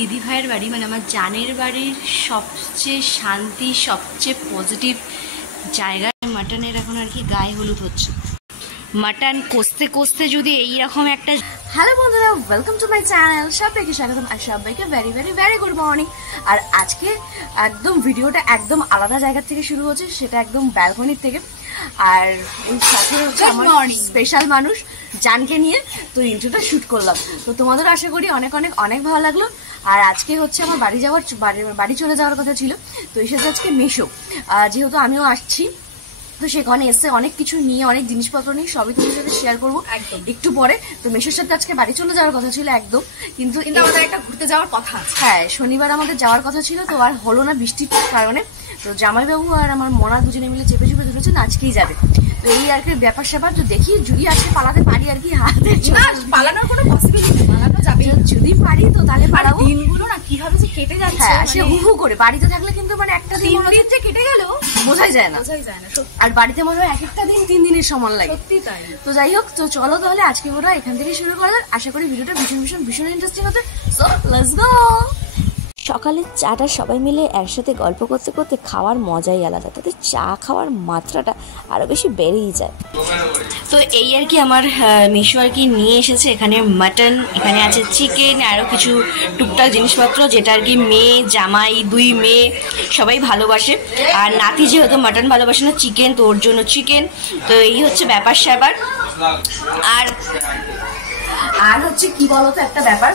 দিদি ভাইয়ের বাড়ি, মানে আমার জানের বাড়ির সবচেয়ে শান্তি, সবচেয়ে পজিটিভ জায়গায় মাটনের এখন আর কি গায়ে হলুদ হচ্ছে। মাটন কষতে কষতে যদি এইরকম একটা... হ্যালো বন্ধুরা, ওয়েলকাম টু মাই চ্যানেল। সবাইকে স্বাগতম আর সবাইকে very very very good morning. আর আজকে একদম ভিডিওটা একদম আলাদা জায়গা থেকে শুরু হচ্ছে, সেটা একদম ব্যালকনির থেকে। আর ওই সাথে হচ্ছে আমার স্পেশাল মানুষ জানকে নিয়ে তো ইন্ট্রোটা শ্যুট করলাম। তো তোমাদের আশা করি অনেক অনেক অনেক ভালো লাগলো। আর আজকে হচ্ছে আমার বাড়ি চলে যাওয়ার কথা ছিল, তো এসেছে আজকে মেশো। যেহেতু আমিও আসছি, তো সেখানে এসে অনেক কিছু নিয়ে, অনেক জিনিসপত্র নিয়ে সবই তোমার সাথে শেয়ার করবো একটু পরে। তো মেশোর সাথে আজকে বাড়ি চলে যাওয়ার কথা ছিল একদম, কিন্তু আমাদের একটা ঘুরতে যাওয়ার কথা। হ্যাঁ, শনিবার আমাদের যাওয়ার কথা ছিল, তো আর হলো না বৃষ্টির কারণে। তো জামাইবাবু আর আমার মনা দুজনে মিলে চেপে চেপে ধরেছেন আজকেই যাবে। তো এই আর কি ব্যাপার স্যাপার। তো দেখি যদি আজকে পালাতে পারি আর কি, হাতে পালানোর কোনো পসিবিলিটি, পালানো যাবে যদি পারি তো তাহলে পালাবো। দিনগুলো না কিভাবে যে কেটে যাচ্ছে, হ্যাঁ সে হু হু করে। বাড়িতে থাকলে কিন্তু মানে একটা দিন যে কেটে গেল বোঝাই যায় না। আর বাড়িতে মনে হয় এক একটা দিন 3 দিনের সমান লাগে। সত্যি তাই। তো যাই হোক, তো চলো তাহলে আজকে ওরা এখান থেকে শুরু করা যাক। আশা করি ভিডিওটা ভীষণ ভীষণ ভীষণ ইন্টারেস্টিং হতে। So let's go. সকালের চাটা সবাই মিলে একসাথে গল্প করতে করতে খাওয়ার মজাই আলাদা, তাতে চা খাওয়ার মাত্রাটা আরও বেশি বেড়েই যায়। তো এই আর কি আমার মিশো আর কি নিয়ে এসেছে এখানে মাটন, এখানে আছে চিকেন, আরও কিছু টুকটাক জিনিসপত্র যেটা আর কি মেয়ে জামাই 2 মেয়ে সবাই ভালোবাসে। আর নাতি যেহেতু মাটন ভালোবাসে না, চিকেন, তো ওর জন্য চিকেন। তো এই হচ্ছে ব্যাপার স্যাপার। আর হচ্ছে কি বলতো, একটা ব্যাপার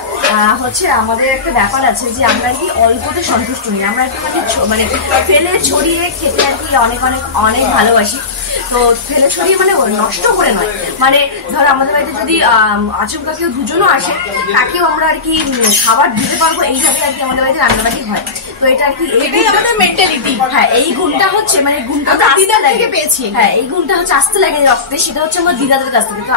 হচ্ছে আমাদের একটা ব্যাপার আছে যে আমরা কি অল্পতে সন্তুষ্ট নই, আমরা একটু মানে ফেলে ছড়িয়ে খেতে আর কি অনেক অনেক অনেক ভালোবাসি। তো ফেলে ছড়িয়ে মানে নষ্ট করে নয়, মানে ধর আমাদের বাড়িতে যদি আচমকা কেউ দুজনও আসে, তাকেও আমরা আর কি খাবার দিতে পারবো, এইভাবে আর কি আমাদের বাড়িতে রান্নাবাড়ি হয়। তো এটা আর কি এইটাই আমাদের মেন্টালিটি। হ্যাঁ, এই গুণটা হচ্ছে মানে গুণটা দিদা থেকে পেয়েছি। হ্যাঁ, এই গুণটা হচ্ছে আসতে লাগে রক্তে, সেটা হচ্ছে আমার দিদাদের কাছ থেকে। তো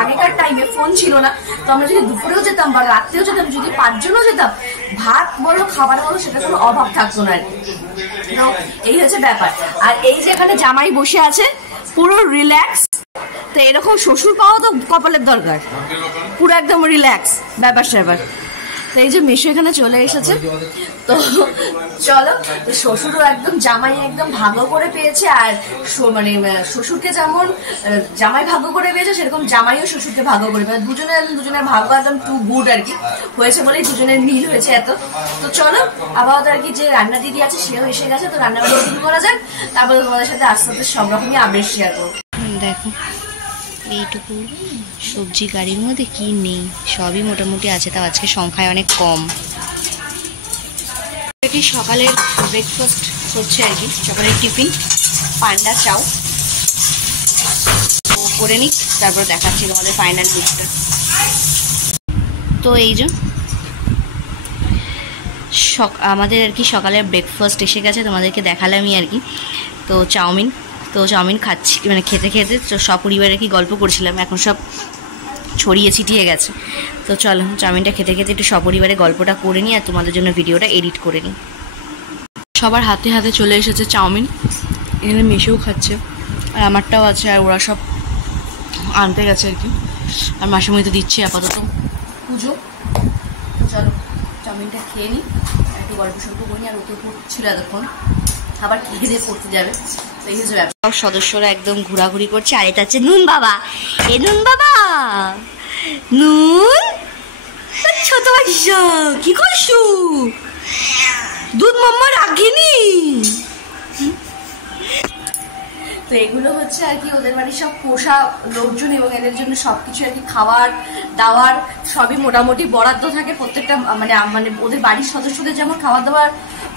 আগেকার টাইমে ফোন ছিল না, তো আমরা যদি দুপুরেও যেতাম বা রাত্রেও যেতাম, যদি 5 জনও যেতাম, ভাত বলো খাবার বলো সেটা কোনো অভাব থাকতো না আর কি। তো এই হচ্ছে ব্যাপার। আর এই যে এখানে জামাই বসে আছে পুরো রিল্যাক্স। তো এরকম শ্বশুর পাওয়া তো কপালের দরকার, পুরো একদম রিল্যাক্স ব্যাপার স্যাপার। তো এই যে মেশো এখানে চলে এসেছে, তো চলো। তো শ্বশুরও একদম জামাই একদম ভাগ্য করে পেয়েছে। আর মানে শ্বশুরকে যেমন জামাই ভাগ্য করে পেয়েছে, সেরকম জামাইও শ্বশুরকে ভাগ্য করে পেয়েছে। দুজনের ভাগ্য একদম টু গুড আর কি হয়েছে বলেই দুজনের মিল হয়েছে এত। তো চলো আপাতত আর কি যে রান্না দিদি আছে সেও এসে গেছে, তো রান্না বান্না শুরু করা যাক। তারপরে তোমাদের সাথে আস্তে আস্তে সব রকমই আপডেট শেয়ার করবো। দেখো এইটুকু সবজি গাড়ির মধ্যে কি নেই, সবই মোটামুটি আছে, তাও আজকে সংখ্যায় অনেক কম। এটি সকালের ব্রেকফাস্ট হচ্ছে আর কি, সকালের টিফিন পান্ডা চাউ করে নিই, তারপর দেখাচ্ছি তোমাদের ফাইনাল লুকটা। তো এই যে আমাদের আর কি সকালের ব্রেকফাস্ট এসে গেছে, তোমাদেরকে দেখালামই আর কি। তো চাউমিন খাচ্ছি, মানে খেতে খেতে সপরিবারে কি গল্প করছিলাম, এখন সব ছড়িয়ে ছিটিয়ে গেছে। তো চলো চাউমিনটা খেতে খেতে একটু সপরিবারে গল্পটা করে নিই আর তোমাদের জন্য ভিডিওটা এডিট করে নিই। সবার হাতে হাতে চলে এসেছে চাউমিন, এখানে মেশেও খাচ্ছে আর আমারটাও আছে, আর ওরা সব আনতে গেছে আর কি। আর মাসিমণি তো দিচ্ছে আপাতত পুজো। চলো চাউমিনটা খেয়ে নিই, একটু গল্প সল্প করি। আর ওকে পড়ছিল এতক্ষণ, আবার খেয়ে দিয়ে পড়তে যাবে। সব সদস্যরা একদম ঘোরাঘুরি করছে। আর এটা হচ্ছে নুন বাবা, এ নুন বাবা, নুন ছোট বাচ্চা কি করছো, দুধ মাম্মা রাখেনি। তো এগুলো হচ্ছে আর কি ওদের বাড়ির সব পোষা লোকজন, এবং এদের জন্য সবকিছু আর কি খাবার দাওয়ার সবই মোটামুটি বরাদ্দ থাকে প্রত্যেকটা, মানে ওদের বাড়ির সদস্যদের যেমন খাবার দাবার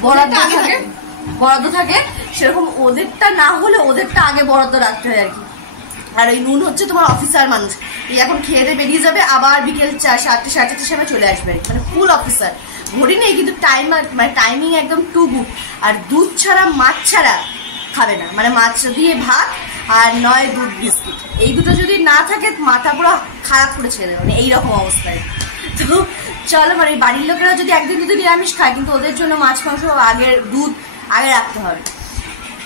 বরাদ্দ থাকে, সেরকম ওদেরটা না হলে ওদেরটা আগে বরাদ্দ রাখতে হয় আর কি। আর ওই নুন হচ্ছে তোমার অফিসার মানুষ, এই এখন খেয়ে দিয়ে বেরিয়ে যাবে, আবার বিকেল 4:30 সাড়ে 4:30 সময় চলে আসবে, মানে ফুল অফিসার। ঘড়ি নেই কিন্তু টাইমিং একদম টু গুড। আর দুধ ছাড়া মাছ ছাড়া খাবে না, মানে মাছ দিয়ে ভাত আর নয় দুধ বিস্কুট, এই দুটো যদি না থাকে মাথা পুরো খারাপ করে ছেড়ে দেবে, মানে এইরকম অবস্থায়। তো চলো, মানে বাড়ির লোকেরা যদি একদিন যদি নিরামিষ খায়, কিন্তু ওদের জন্য মাছ মাংস দুধ আগে রাখতে হবে।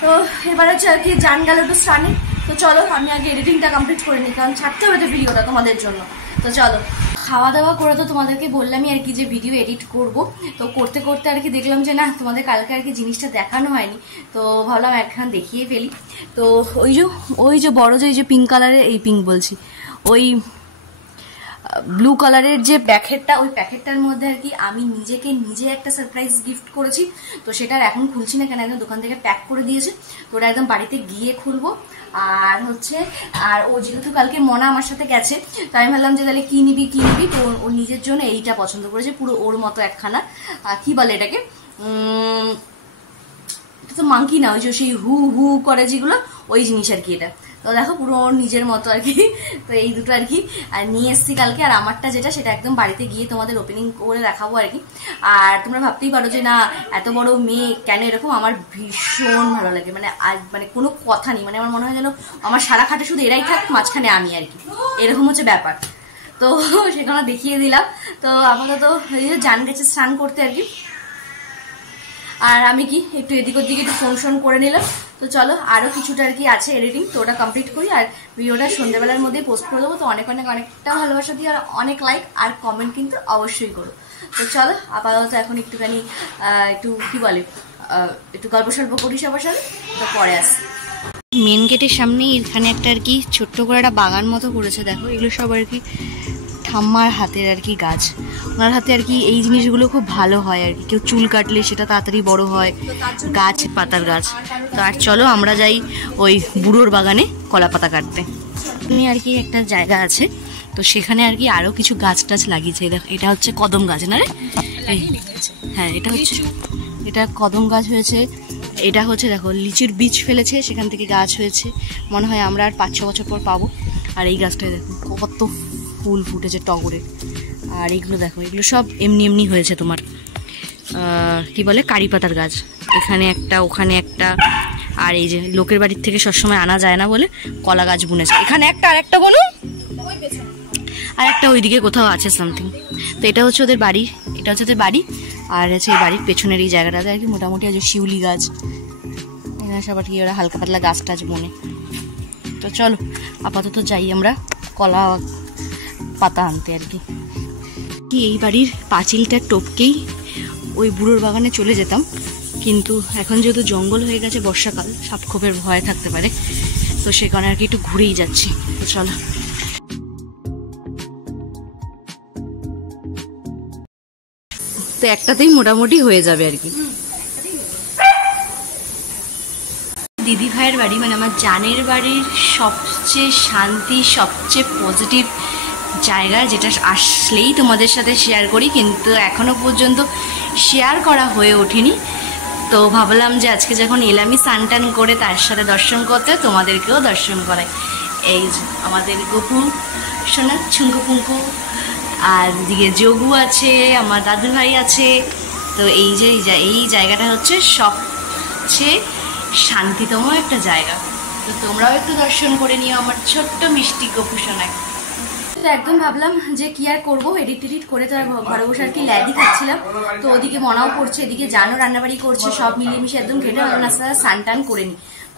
তো এবার হচ্ছে আর কি জান গেল একটু স্নানে। তো চলো আমি আগে এডিটিংটা কমপ্লিট করে নিই, কারণ ছাড়তে হবে তো ভিডিওটা তোমাদের জন্য। তো চলো খাওয়া দাওয়া করে তো তোমাদেরকে বললামই আর কি যে ভিডিও এডিট করব। তো করতে করতে আর কি দেখলাম যে না, তোমাদের কালকে আর কি জিনিসটা দেখানো হয়নি, তো ভাবলাম একখান দেখিয়ে ফেলি। তো ওই যে বড় যে পিঙ্ক কালারের, এই পিঙ্ক বলছি, ওই ব্লু কালারের যে প্যাকেটটা, ওই প্যাকেটটার মধ্যে আর কি আমি নিজে একটা সারপ্রাইজ গিফট করেছি। তো সেটা এখন খুলছি না, কেন একদম দোকান থেকে প্যাক করে দিয়েছে, তো ওটা একদম বাড়িতে গিয়ে খুলবো। আর ও যেহেতু কালকে মনা আমার সাথে গেছে, তো আমি ভাবলাম যে তাহলে কি নিবি, তো ওর নিজের জন্য এইটা পছন্দ করেছে, পুরো ওর মতো একখানা, কি বলে এটাকে, এটা তো মাংকি না, ওই যে সেই হু হু করে যেগুলো, ওই জিনিস আর কি এটা। তো দেখো পুরো ওর নিজের মতো আর কি। তো এই দুটো আর কি নিয়ে এসছি কালকে। আর আমারটা যেটা, সেটা একদম বাড়িতে গিয়ে তোমাদের ওপেনিং করে দেখাবো আর কি। আর তোমরা ভাবতেই পারো যে না, এত বড় মেয়ে কেন এরকম। আমার ভীষণ ভালো লাগে, মানে কোনো কথা নেই, মানে আমার মনে হয় যেন আমার সারা খাটে শুধু এরাই থাক, মাঝখানে আমি আর কি, এরকম হচ্ছে ব্যাপার। তো সেখানে দেখিয়ে দিলাম। তো আপাতত জান গেছে স্নান করতে আর কি, আর আমি কি একটু এদিক ওদিকে একটু ফোন করে নিলাম। তো চলো আরো কিছুটা আর কি আছে এডিটিং, তো ওটা কমপ্লিট করি, আর ভিডিওটা সন্ধ্যেবেলার মধ্যে পোস্ট করে দেবো। তো অনেকটা ভালোবাসা দিয়ে, আর অনেক লাইক আর কমেন্ট কিন্তু অবশ্যই করো। তো চলো আপাতত এখন একটুখানি একটু কি বলে, একটু গল্প সল্প করি সবার সাথে, তো পরে আসি। মেন গেটের সামনেই এখানে একটা আর কি ছোট্ট করে একটা বাগান মতো করেছে, দেখো এগুলো সব আর কি ঠাম্মার হাতের আর কি গাছ। ওনার হাতে আর কি এই জিনিসগুলো খুব ভালো হয় আর কি, কেউ চুল কাটলে সেটা তাড়াতাড়ি বড় হয়, গাছ পাতার গাছ। তো আর চলো আমরা যাই ওই বুড়োর বাগানে কলা পাতা কাটতে। আর কি একটা জায়গা আছে, তো সেখানে আর কি আরো কিছু গাছ টাছ লাগিয়েছে। দেখো এটা হচ্ছে কদম গাছ না রে, হ্যাঁ এটা কদম গাছ হয়েছে। এটা হচ্ছে দেখো লিচুর বীজ ফেলেছে, সেখান থেকে গাছ হয়েছে, মনে হয় আমরা আর 5-6 বছর পর পাবো। আর এই গাছটায় দেখো কত ফুল ফুটেছে টগরে। আর এইগুলো দেখো, এগুলো সব এমনি হয়েছে তোমার কি বলে কারি পাতার গাছ, এখানে একটা ওখানে একটা। আর এই যে লোকের বাড়ির থেকে সবসময় আনা যায় না বলে কলা গাছ বুনেছে, এখানে একটা, আর একটা বলুন, আর একটা ওইদিকে কোথাও আছে সামথিং। তো এটা হচ্ছে ওদের বাড়ি, আর হচ্ছে এই বাড়ির পেছনের এই জায়গাটাতে আর কি মোটামুটি আছে শিউলি গাছ, এখানে সব আর কি ওরা হালকা পাতলা গাছ টাছ বনে। তো চলো আপাতত যাই আমরা কলা পাতা আনতে আর কি। এই বাড়ির পাঁচিলটা টপকেই ওই বুড়োর বাগানে চলে যেতাম, কিন্তু এখন যেহেতু জঙ্গল হয়ে গেছে, বর্ষাকাল, সাপখোপের ভয় থাকতে পারে, তো সে কারণে আর কি একটু ঘুরেই যাচ্ছি। তো চলো তো একটাতেই মোটামুটি হয়ে যাবে আর কি। দিদি ভাইয়ের বাড়ি, মানে আমার জানের বাড়ির সবচেয়ে শান্তি, সবচেয়ে পজিটিভ জায়গা, যেটা আসলেই তোমাদের সাথে শেয়ার করি, কিন্তু এখনো পর্যন্ত শেয়ার করা হয়ে ওঠেনি। তো ভাবলাম যে আজকে যখন এলামি স্নান করে তার সাথে দর্শন করতে, তোমাদেরকেও দর্শন করাই। এই যে আমাদের গপু সোনা ছুঙ্কু পুঙ্কু, আর দিকে যোগু আছে, আমার দাদু ভাই আছে। তো এই জায়গাটা হচ্ছে সবচেয়ে শান্তিতম একটা জায়গা। তো তোমরাও একটু দর্শন করে নিও আমার ছোট্ট মিষ্টি গপু সোনাকে। তো একদম ভাবলাম যে কি আর করবো, এডিট করে তো আর ঘরে বসে আর কি ল্যাদি খাচ্ছিলাম। তো ওদিকে মনাও করছে, এদিকে জানও রান্নাবাড়ি করছে, সব মিলিয়ে মিশে একদম ঘেটে স্নান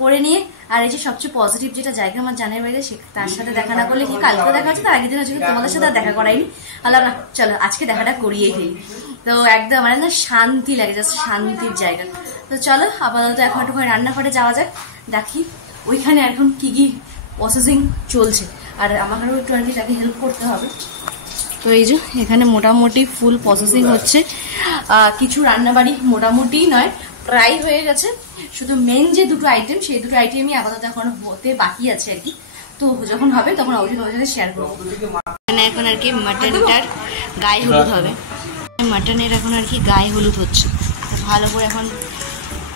করে নিয়ে। আর এই যে সবচেয়ে পজিটিভ যেটা জায়গা আমার জানের বাড়িতে, তার সাথে দেখা না করলে কি, কালকে দেখা হচ্ছে, তার আগের দিন হচ্ছে তোমাদের সাথে দেখা করাইনি। আল্লাহ না, চলো আজকে দেখাটা করিয়েই ফেলি। তো একদম মানে না শান্তি লাগে, জাস্ট শান্তির জায়গা। তো চলো আপাতত এখন একটু রান্নাঘরে যাওয়া যাক, দেখি ওইখানে এখন কি প্রসেসিং চলছে, আর আমাকেও একটু আর কি তাকে হেল্প করতে হবে। তো এই যে এখানে মোটামুটি ফুল প্রসেসিং হচ্ছে, কিছু রান্নাবাড়ি মোটামুটি নয় প্রায় হয়ে গেছে, শুধু মেন যে দুটো আইটেম, সেই দুটো আইটেমই আপাতত এখন হতে বাকি আছে আর কি। তো যখন হবে তখন অবশ্যই তোমাদের সাথে শেয়ার করবো। এখন আর কি মাটনটার গায়ে হলুদ হবে, মাটনের এখন আর কি গায়ে হলুদ হচ্ছে, ভালো করে এখন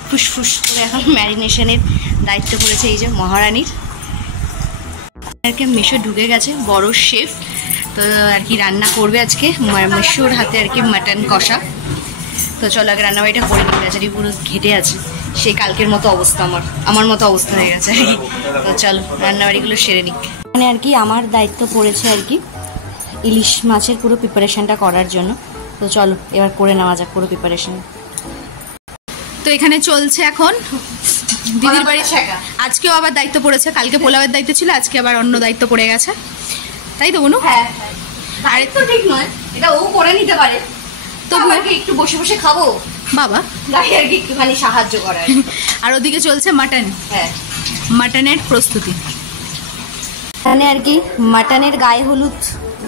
ফুসফুস করে এখন ম্যারিনেশনের দায়িত্ব পড়েছে এই যে মহারানীর। আর কি মেশো ঢুকে গেছে, বড় শেফ, তো আর কি রান্না করবে আজকে মেশোর হাতে আর কি মাটন কষা। তো চলো আগে রান্নাবাড়িটা করে নিই, বেচারি পুরো ঘেটে আছে, সেই কালকের মতো অবস্থা, আমার মতো অবস্থা হয়ে গেছে আর কি। তো চলো রান্নাবাড়িগুলো সেরে নিক। মানে আর কি আমার দায়িত্ব পড়েছে আর কি ইলিশ মাছের পুরো প্রিপারেশনটা করার জন্য। তো চলো এবার করে নেওয়া যাক পুরো প্রিপারেশন। তো এখানে চলছে এখন দিদির বাড়ি, আজকেও আবার দায়িত্ব পড়েছে, কালকে পোলাওয়ের দায়িত্ব ছিল, আজকে আবার অন্য দায়িত্ব পড়ে গেছে, তাই তো বনু? হ্যাঁ, দায়িত্ব ঠিক নয়, এটা ও করে নিতে পারে, তবু একটু বসে বসে খাবো বাবা, তাই আর কি একটুখানি সাহায্য করার। আর ওদিকে চলছে মাটন। হ্যাঁ, মাটনের প্রস্তুতি। এখানে আর কি মাটনের গায়ে হলুদ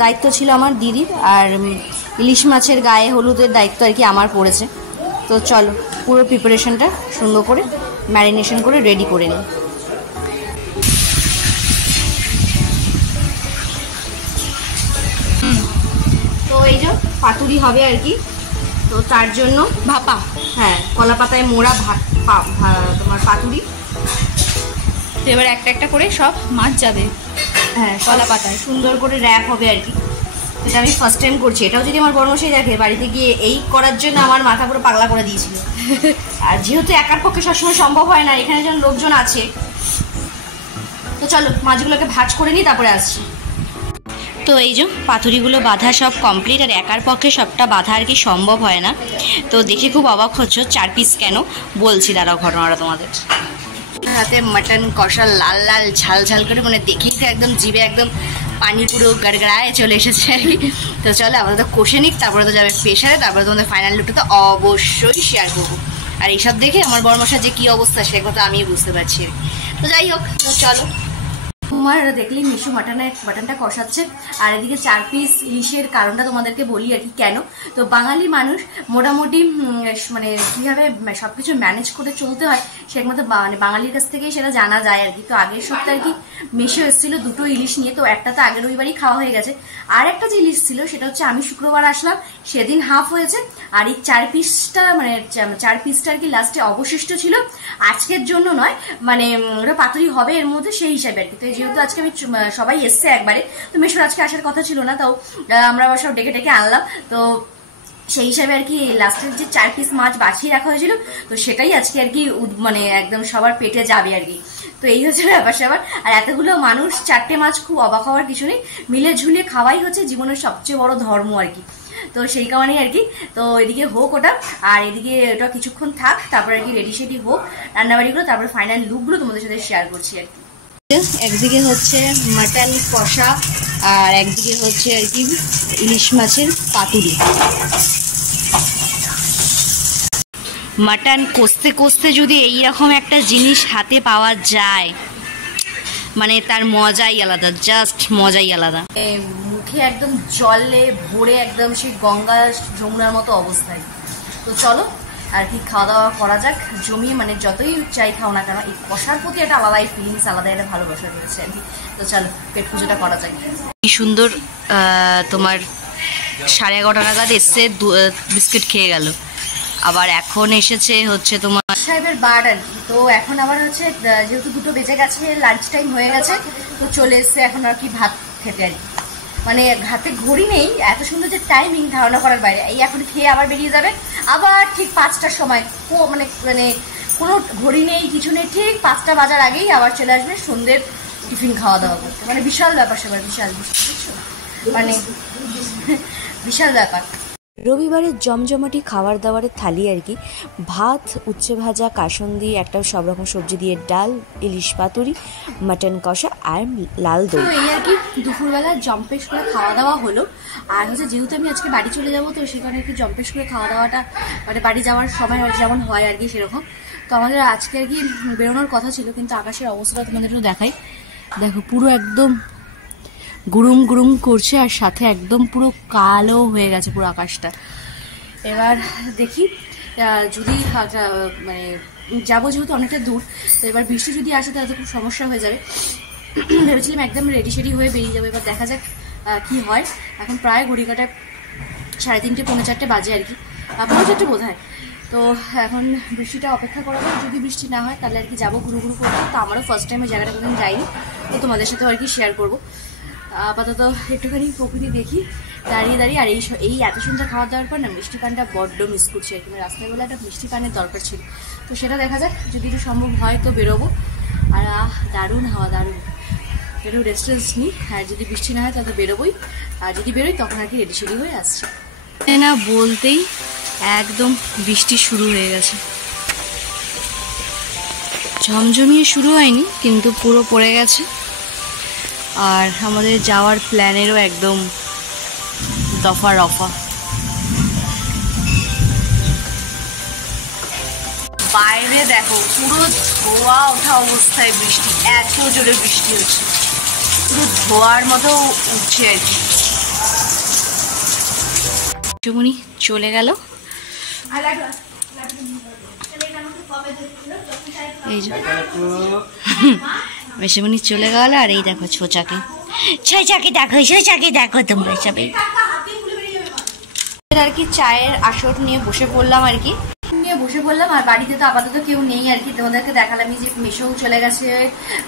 দায়িত্ব ছিল আমার দিদির, আর ইলিশ মাছের গায়ে হলুদের দায়িত্ব আর কি আমার পড়েছে। তো চলো পুরো প্রিপারেশনটা সুন্দর করে ম্যারিনেশন করে রেডি করে নিই। তো এই যে পাতুরি হবে আর কি, তো তার জন্য ভাপা, হ্যাঁ কলা পাতায় মোড়া তোমার পাতুরি। তো এবার একটা একটা করে সব মাছ যাবে হ্যাঁ কলা পাতায়। সুন্দর করে র্যাপ হবে আর কি। এটা আমি ফার্স্ট টাইম করছি, এটাও যদি আমার বড়মশাই দেখে বাড়িতে গিয়ে এই করার জন্য আমার মাথা পুরো পাগলা করে দিয়েছিল। আর যেহেতু একার পক্ষে সবসময় সম্ভব হয় না, এখানে যেন লোকজন আছে, তো চলো মাছগুলোকে ভাজ করে নিই, তারপরে আসছি। তো এই যে পাতুরিগুলো বাঁধা সব কমপ্লিট, আর একার পক্ষে সবটা বাঁধা আর কি সম্ভব হয় না। তো দেখে খুব অবাক হচ্ছ 4 পিস কেন, বলছি দাঁড়াও ঘটনাটা তোমাদের। হাতে মাটন কষা লাল লাল ঝাল ঝাল করে, মানে দেখেই তো একদম জিভে একদম পানি পুরো গড়গড়ায় চলে এসেছে আর কি। তো চলো আবার তো কষে নিক, তারপরে তো যাবে প্রেশারে, তারপরে তোমাদের ফাইনাল লুকটা তো অবশ্যই শেয়ার করবো। আর এইসব দেখে আমার বড়মশার যে কী অবস্থা সে কথা আমি বুঝতে পারছি। তো যাই হোক, তো চলো। তোমার দেখলি মিশু মাটনটা কষাচ্ছে, আর এদিকে 4 পিস ইলিশের কারণটা তোমাদেরকে বলি আর কি কেন। তো বাঙালি মানুষ মোটামুটি মানে কীভাবে সব কিছু ম্যানেজ করে চলতে হয় সেগুলো মানে বাঙালির কাছ থেকেই সেটা জানা যায় আর কি। তো আগের সপ্তাহে আর কি মিশু এসেছিলো 2টো ইলিশ নিয়ে, তো একটা তো আগের রবিবারই খাওয়া হয়ে গেছে, আর একটা যে ইলিশ ছিল সেটা হচ্ছে আমি শুক্রবার আসলাম সেদিন হাফ হয়েছে, আর এই 4 পিসটা মানে 4 পিসটা আর কি লাস্টে অবশিষ্ট ছিল, আজকের জন্য নয়, মানে ওটা পাতুরি হবে এর মধ্যে সেই হিসাবে আর কি। তো যেহেতু আজকে আমি সবাই এসছে একবারে, তো মেশোর আজকে আসার কথা ছিল না, তাও আমরা আবার সব ডেকে ডেকে আনলাম। তো সেই হিসাবে আর কি লাস্টের যে 4 পিস মাছ বাছিয়ে রাখা হয়েছিল, তো সেটাই আজকে আর কি মানে একদম সবার পেটে যাবে আর কি। তো এই হচ্ছে ব্যাপার স্যাপার। আর এতগুলো মানুষ 4টে মাছ খুব অবাক হওয়ার কিছু নেই, মিলে ঝুলিয়ে খাওয়াই হচ্ছে জীবনের সবচেয়ে বড় ধর্ম আর কি। তো সেই কারণেই আর কি। তো এদিকে হোক ওটা, আর এদিকে ওটা কিছুক্ষণ থাক, তারপরে আর কি রেডি সেডি হোক রান্নাবাড়িগুলো, তারপরে ফাইনাল লুকগুলো তোমাদের সাথে শেয়ার করছি আর কি। একদিকে হচ্ছে মাটন কষা, আর একদিকে হচ্ছে আর কি ইলিশ মাছের পাতুরি। মাটন কষতে কষতে যদি এইরকম একটা জিনিস হাতে পাওয়া যায়, মানে তার মজাই আলাদা, জাস্ট মজাই আলাদা। মুখে একদম জলে ভরে একদম সেই গঙ্গা যমুনার মতো অবস্থায়। তো চলো আর কি খাওয়া দাওয়া করা যাক জমিয়ে, মানে যতই চাই খাও না কেন এই কষার প্রতি একটা আলাদাই ফিলিংস, আলাদা একটা ভালোবাসা রয়েছে আর কি। তো চলো পেট পুজোটা করা যায়। কি সুন্দর তোমার 11:30 নাগাদ এসছে, বিস্কিট খেয়ে গেল, আবার এখন এসেছে হচ্ছে তোমার সাহেবের বার আর কি। তো এখন আবার হচ্ছে যেহেতু 2টো বেজে গেছে, লাঞ্চ টাইম হয়ে গেছে, তো চলে এসছে এখন আর কি ভাত খেতে আর কি। মানে হাতে ঘড়ি নেই, এত সুন্দর যে টাইমিং ধারণা করার বাইরে। এই এখন খেয়ে আবার বেরিয়ে যাবে, আবার ঠিক 5টার সময় মানে মানে কোনো ঘড়ি নেই কিছু নেই, ঠিক 5টা বাজার আগেই আবার চলে আসবে সন্ধ্যের টিফিন খাওয়া দাওয়া করতে। মানে বিশাল ব্যাপার সবার, বিশাল মানে বিশাল ব্যাপার। রবিবারের জমজমাটি খাবার দাবারের থালি আর কি, ভাত, উচ্ছে ভাজা, কাসন্দি, একটা সব রকম সবজি দিয়ে ডাল, ইলিশ পাতুরি, মাটন কষা আর লাল দই। এই আর কি দুপুরবেলা জম্পেশ করে খাওয়া দাওয়া হলো। আর হচ্ছে যেহেতু আমি আজকে বাড়ি চলে যাবো, তো সেখানে একটু জম্পেশ করে খাওয়া দাওয়াটা মানে বাড়ি যাওয়ার সময় যেমন হয় আর কি সেরকম। তো আমাদের আজকে আর কি বেরোনোর কথা ছিল, কিন্তু আকাশের অবস্থাটা তোমাদের একটু দেখাই। দেখো পুরো একদম গুরুম গুরুম করছে, আর সাথে একদম পুরো কালো হয়ে গেছে পুরো আকাশটা। এবার দেখি যদি মানে যাবো যেহেতু অনেকটা দূর, তো এবার বৃষ্টি যদি আসে তাহলে তো খুব সমস্যা হয়ে যাবে। ভেবেছিলাম একদম রেডি সেডি হয়ে বেরিয়ে যাবো, এবার দেখা যাক কি হয়। এখন প্রায় ঘড়ি কাটায় 3:30 পৌনে 4টে বাজে আর কি, পৌনে 4টে বোধ হয়। তো এখন বৃষ্টিটা অপেক্ষা করা যায়, যদি বৃষ্টি না হয় তাহলে আর কি যাবো ঘুরু ঘুরু করবো। তো আমারও ফার্স্ট টাইম ওই জায়গাটা কোনোদিন যাইনি, তো তোমাদের সাথেও আর কি শেয়ার করবো। আপাতত একটুখানি প্রকৃতি দেখি দাঁড়িয়ে দাঁড়িয়ে। আর এই এত সুন্দর খাওয়া দাওয়ার পর না মিষ্টি পানটা বড্ড মিস করছি আর কি। রাস্তায় বলে একটা মিষ্টি পানের দরকার ছিল, তো সেটা দেখা যাক, যদি একটু সম্ভব হয় তো বেরোবো। আর দারুণ হাওয়া, দারুণ। একটু রেস্টুরেন্টস নিই, আর যদি বৃষ্টি না হয় তাহলে বেরোবোই, আর যদি বেরোই তখন আর কি রেডি সেডি হয়ে আসছে না। বলতেই একদম বৃষ্টি শুরু হয়ে গেছে, ঝমঝমিয়ে শুরু হয়নি কিন্তু পুরো পড়ে গেছে। আর আমাদের যাওয়ার প্ল্যানেরও একদম দফা রফা। বাইরে দেখো পুরো ধোয়া ওঠা অবস্থায় বৃষ্টি, এত জোরে বৃষ্টি হচ্ছে, পুরো ধোয়ার মতো উঠছে আর কি। চুমনি চলে গেল, এই যে মেশামণি চলে গেল। আর এই দেখো ছোচাকে, ছোচাকে দেখো, ছোচাকে দেখো তোমরা সবাই। আর কি চায়ের আসর নিয়ে বসে পড়লাম আর কি, আর বাড়িতে তো আপাতত কেউ নেই আর কি। তোমাদেরকে দেখালাম যে মেশো চলে গেছে,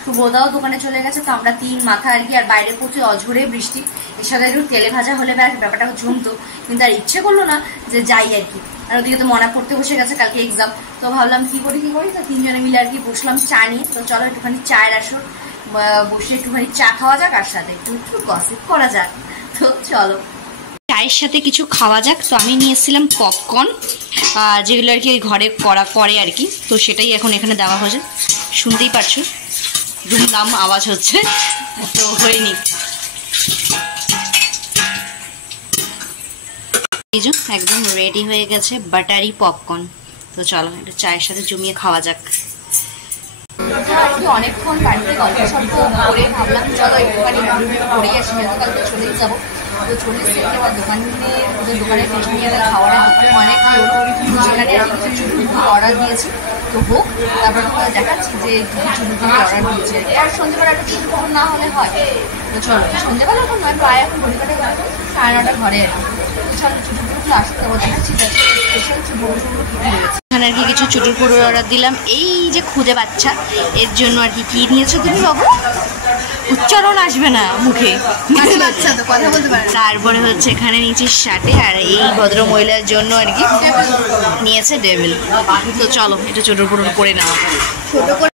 সুবোধাও দোকানে চলে গেছে, তো আমরা তিন মাথা আর কি। আর বাইরে প্রচুর অঝরে বৃষ্টি, এর সাথে একটু তেলে ভাজা হলে ব্যাপারটা জমতো, কিন্তু আর ইচ্ছে করলো না যে যাই আর কি। আর ওদিকে তো মনা পড়তে বসে গেছে, কালকে এক্সাম, তো ভাবলাম কি করি তো তিনজনে মিলে আর কি বসলাম চা নিয়ে। তো চলো একটুখানি চায়ের আসর বসে একটুখানি চা খাওয়া যাক, আর সাথে একটু গসিপ করা যাক। তো চলো চায়ের সাথে কিছু খাওয়া যাক। তো আমি নিয়ে এসেছিলাম পপকর্ন, যেগুলো আর কি ঘরে করা করে আর কি। তো সেটাই এখন এখানে দেওয়া হয়েছে, শুনতেই পারছো দুমদাম আওয়াজ হচ্ছে। তো হয়নি এই যে একদম রেডি হয়ে গেছে বাটারি পপকর্ন। তো চলো একটু চায়ের সাথে জমিয়ে খাওয়া যাক। অনেকক্ষণ বাড়িতে গল্প সল্প করে ভাবলাম চলো একটুখানি ঘুরে আসি, যেহেতু কালকে চলেই যাবো। তো চলে এসেছি এবার ওদের দোকানে পেছনে খাওয়ার অনেক সেখানে কিছু অর্ডার দিয়েছি। তো হোক, তারপর দেখাচ্ছি যে কিছু অর্ডার দিয়েছে। আর সন্ধ্যেবেলা একটা কিছু খবর না হলে হয়। তো চলো সন্ধ্যেবেলা এখন নয়, প্রায় এখন ঘড়িকাটে 9:30 ঘরে আর কি। চলো চুটুপুরগুলো আসতে হবে, দেখাচ্ছি স্পেশাল এখানে আর কি কিছু চুটুপুরুর অর্ডার দিলাম। এই যে খুদে বাচ্চা, এর জন্য আর কি কি নিয়েছো তুমি বাবু? উচ্চারণ আসবে না মুখে, বাচ্চা তো কথা বলতে পারে। তারপরে হচ্ছে এখানে নিয়েছি শার্টে, আর এই ভদ্র মহিলার জন্য আর কি নিয়েছে ডেভিল। তো চলো এটা চুটুপুরু করে নেওয়া ছোট করে।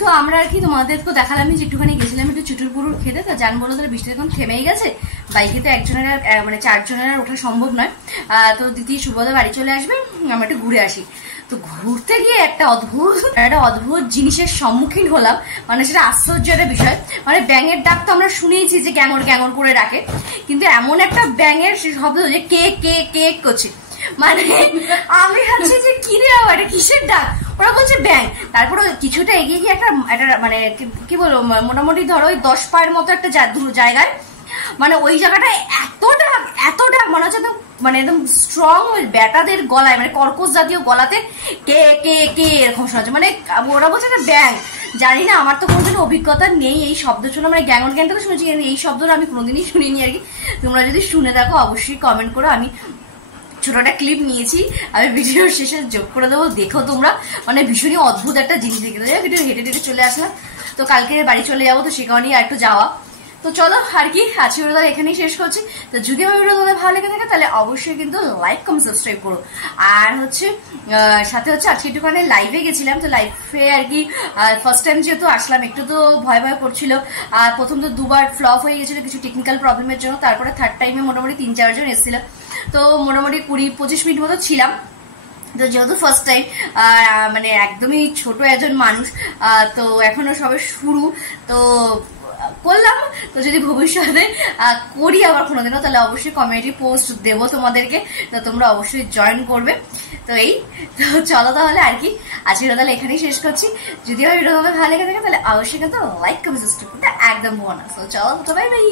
তো আমরা আর কি তোমাদেরকে দেখালাম যে একটুখানি গেছিলাম একটু চুটুরপুরুর খেতে। তো জান বলো তাহলে বৃষ্টি এখন থেমেই গেছে, বাইকে তো একজনের মানে 4 জনের ওঠা সম্ভব নয়। তো দিদি সুবোধা বাড়ি চলে আসবে, আমরা একটু ঘুরে আসি। তো ঘুরতে গিয়ে একটা অদ্ভুত জিনিসের সম্মুখীন হলাম, মানে সেটা আশ্চর্যের বিষয়। মানে ব্যাঙের ডাক তো আমরা শুনেইছি যে গ্যাঙর গ্যাঙর করে ডাকে, কিন্তু এমন একটা ব্যাঙের শব্দ যে কে কে কে করছে, মানে আমি ভাবছি যে কি রে এটা কিসের ডাক। ওরা বলছে ব্যাঙ। তারপরে কিছুটা এগিয়ে গিয়ে একটা মানে কি বলবো, মোটামুটি ধরো ওই 10 পায়ের মতো একটা জায়গায়, মানে ওই জায়গাটায় এত ডাক মনে হচ্ছে মানে একদম স্ট্রং ব্যাটাদের গলায়, মানে কর্কশ জাতীয় গলাতে কে কে কে এরকম শোনা। মানে ওরা বলছে একটা ব্যাঙ। জানি না, আমার তো কোনোদিনও অভিজ্ঞতা নেই এই শব্দ শুনে, মানে গ্যাঙন গ্যাংটা তো শুনেছি, এই শব্দটা আমি কোনোদিনই শুনিনি আর কি। তোমরা যদি শুনে দেখো অবশ্যই কমেন্ট করো। আমি ছোট একটা ক্লিপ নিয়েছি, আমি ভিডিওর শেষে যোগ করে দেবো, দেখো তোমরা। মানে ভীষণই অদ্ভুত একটা জিনিস দেখে ভিডিও হেঁটে হেঁটে চলে আসলাম। তো কালকে বাড়ি চলে যাবো, তো সে কারণেই আর একটু যাওয়া। তো চলো আর কি আজকে ভিডিওটা এখানেই শেষ করছি। তো যদি আমার ভিডিও তোমাদের ভালো লেগে থাকে তাহলে অবশ্যই কিন্তু লাইক কমেন্ট সাবস্ক্রাইব করো। আর হচ্ছে সাথে হচ্ছে আজকে একটুখানি লাইভে গেছিলাম। তো লাইভে আর কি ফার্স্ট টাইম যেহেতু আসলাম, একটু তো ভয় করছিল। আর প্রথম তো 2বার ফ্লপ হয়ে গেছিলো কিছু টেকনিক্যাল প্রবলেমের জন্য। তারপরে থার্ড টাইমে মোটামুটি 3-4 জন এসেছিল। তো মোটামুটি 20-25 মিনিট মতো ছিলাম। তো যেহেতু ফার্স্ট টাইম, মানে একদমই ছোট একজন মানুষ, তো এখনো সবে শুরু তো করলাম। তো যদি ভবিষ্যতে করি আবার কোনোদিনও, তাহলে অবশ্যই কমিউনিটি পোস্ট দেবো তোমাদেরকে, তো তোমরা অবশ্যই জয়েন করবে। তো এই তো চলো তাহলে আর কি আজকের তাহলে এখানেই শেষ করছি। যদি আমার ভিডিও তোমাদের ভালো লেগে থাকে তাহলে অবশ্যই কিন্তু লাইক কমেন্ট সাবস্ক্রাইব করতে একদম ভুলো না। তো চলো, বাই বাই।